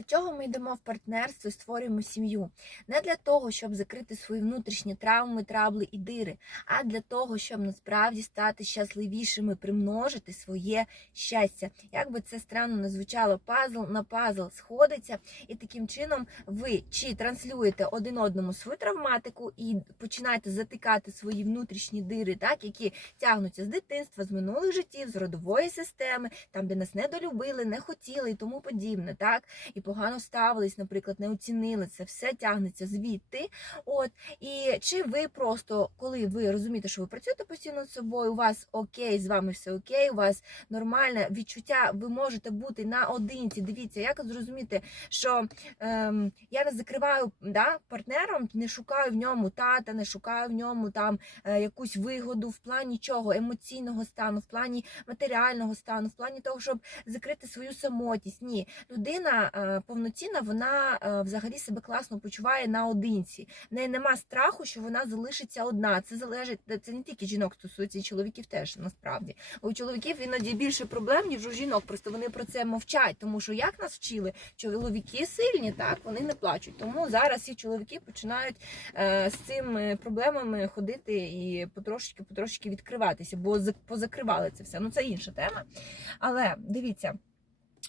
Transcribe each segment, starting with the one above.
Для чого ми йдемо в партнерство і створюємо сім'ю? Не для того, щоб закрити свої внутрішні травми, трабли і дири, а для того, щоб насправді стати щасливішими, примножити своє щастя. Як би це странно не звучало, пазл на пазл сходиться, і таким чином ви чи транслюєте один одному свою травматику і починаєте затикати свої внутрішні дири, так які тягнуться з дитинства, з минулих життів, з родової системи, там де нас недолюбили, не хотіли і тому подібне, так і погано ставились, наприклад, не оцінили це, все тягнеться звідти. От і чи ви просто, коли ви розумієте, що ви працюєте постійно над собою, у вас окей, з вами все окей, у вас нормальне відчуття, ви можете бути наодинці. Дивіться, як зрозуміти, що ем, я не закриваю да, партнером, не шукаю в ньому тата, не шукаю в ньому там е, якусь вигоду в плані чого, емоційного стану, в плані матеріального стану, в плані того, щоб закрити свою самотність. Ні, людина е, повноцінна, вона е, взагалі себе класно почуває наодинці. В неї нема страху, що вона залишиться одна. Це залежить, це не тільки жінок стосується, і чоловіків теж насправді. У чоловіків іноді більше проблем, ніж у жінок. Просто вони про це мовчать, тому що як нас вчили, чоловіки сильні, так вони не плачуть. Тому зараз всі чоловіки починають е, з цими проблемами ходити і потрошки потрошки відкриватися, бо зак- позакривали це все. Ну це інша тема. Але дивіться.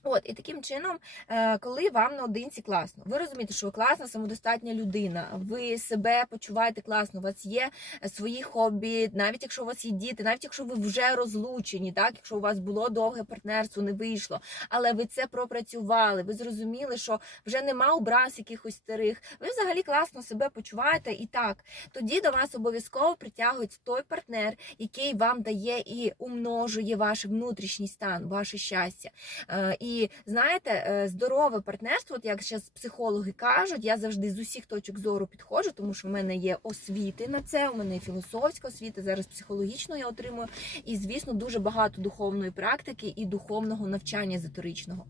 От, і таким чином, е, коли вам наодинці класно, ви розумієте, що ви класна, самодостатня людина, ви себе почуваєте класно, у вас є е, свої хобі, навіть якщо у вас є діти, навіть якщо ви вже розлучені, так, якщо у вас було довге партнерство, не вийшло, але ви це пропрацювали, ви зрозуміли, що вже нема образ якихось старих, ви взагалі класно себе почуваєте і так, тоді до вас обов'язково притягується той партнер, який вам дає і умножує ваш внутрішній стан, ваше щастя. Е, І знаєте, е, здорове партнерство, от як зараз психологи кажуть, я завжди з усіх точок зору підходжу, тому що в мене є освіти на це. У мене є філософська освіта, зараз психологічну я отримую. І звісно, дуже багато духовної практики і духовного навчання езотеричного.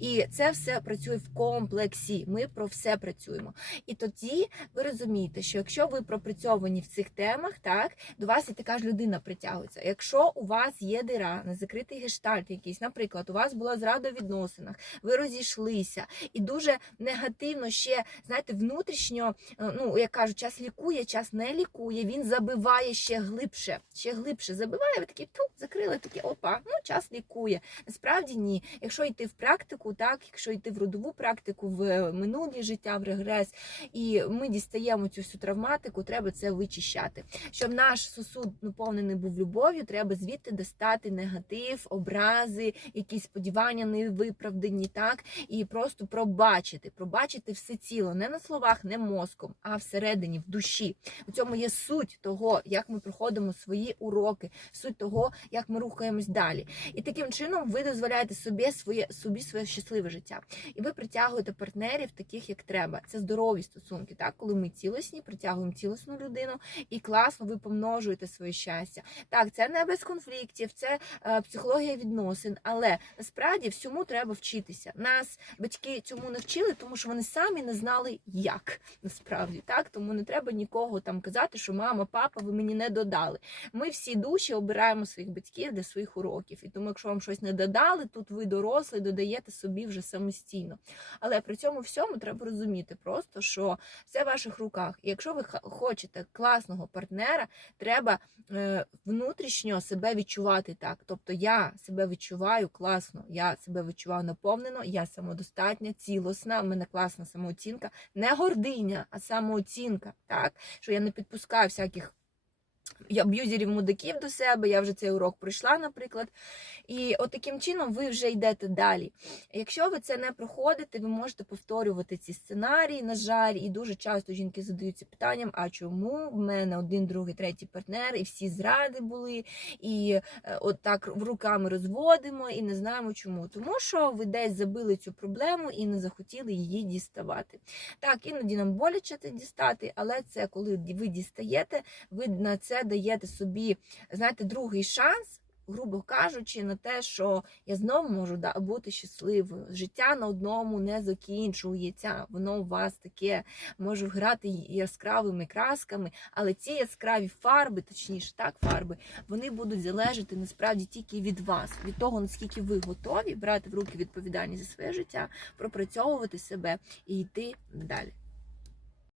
І це все працює в комплексі. Ми про все працюємо. І тоді ви розумієте, що якщо ви пропрацьовані в цих темах, так до вас і така ж людина притягується. Якщо у вас є дира, не закритий гештальт, якийсь, наприклад, у вас була зрада в відносинах, ви розійшлися, і дуже негативно ще знаєте, внутрішньо, е, ну як кажуть, час лікує, час не лікує. Він забиває ще глибше, ще глибше забиває. Ви такі ту закрили, такі опа, ну час лікує. Насправді ні. Якщо йти в практику, так якщо йти в родову практику, в минулі життя, в регрес, і ми дістаємо цю всю травматику, треба це вичищати. Щоб наш сосуд наповнений був любов'ю, треба звідти достати негатив, образи, якісь сподівання невиправдані, так і просто пробачити, пробачити все ціло, не на словах, не мозком, а всередині, в душі. У цьому є суть того, як ми проходимо свої уроки, суть того, як ми рухаємось далі. І таким чином ви дозволяєте собі своє собі своє щасливе життя. І ви притягуєте партнерів таких, як треба. Це здорові стосунки, так коли ми цілісні, притягуємо цілісну людину, і класно ви помножуєте своє щастя. Так, це не без конфліктів, це е, психологія відносин, але насправді всьому треба вчитися. Нас батьки цьому не вчили, тому що вони самі не знали, як насправді так. Тому не треба нікого там казати, що мама, папа, ви мені не додали. Ми всі душі обираємо своїх батьків для своїх уроків. І тому, якщо вам щось не додали, тут ви дорослий, додаєте собі вже самостійно. Але при цьому всьому треба розуміти просто, що все в ваших руках. І якщо ви хочете класного партнера, треба е, внутрішньо себе відчувати так. Тобто я себе відчуваю класно, я себе відчуваю наповнено, я самодостатня, цілосна, в мене класна самооцінка, не гординя, а самооцінка. Так, що я не підпускаю всяких. Аб'юзерів мудаків до себе, я вже цей урок пройшла, наприклад. І от таким чином ви вже йдете далі. Якщо ви це не проходите, ви можете повторювати ці сценарії, на жаль, і дуже часто жінки задаються питанням: а чому в мене один, другий, третій партнер, і всі зради були, і е, от так руками розводимо, і не знаємо чому. Тому що ви десь забили цю проблему і не захотіли її діставати. Так, іноді нам боляче це дістати, але це коли ви дістаєте, ви на це даєте собі, знаєте, другий шанс. грубо кажучи, на те, що я знову можу бути щасливою. Життя на одному не закінчується. Воно у вас таке може грати яскравими красками, але ці яскраві фарби, точніше, так, фарби, вони будуть залежати насправді тільки від вас, від того, наскільки ви готові брати в руки відповідальність за своє життя, пропрацьовувати себе і йти далі.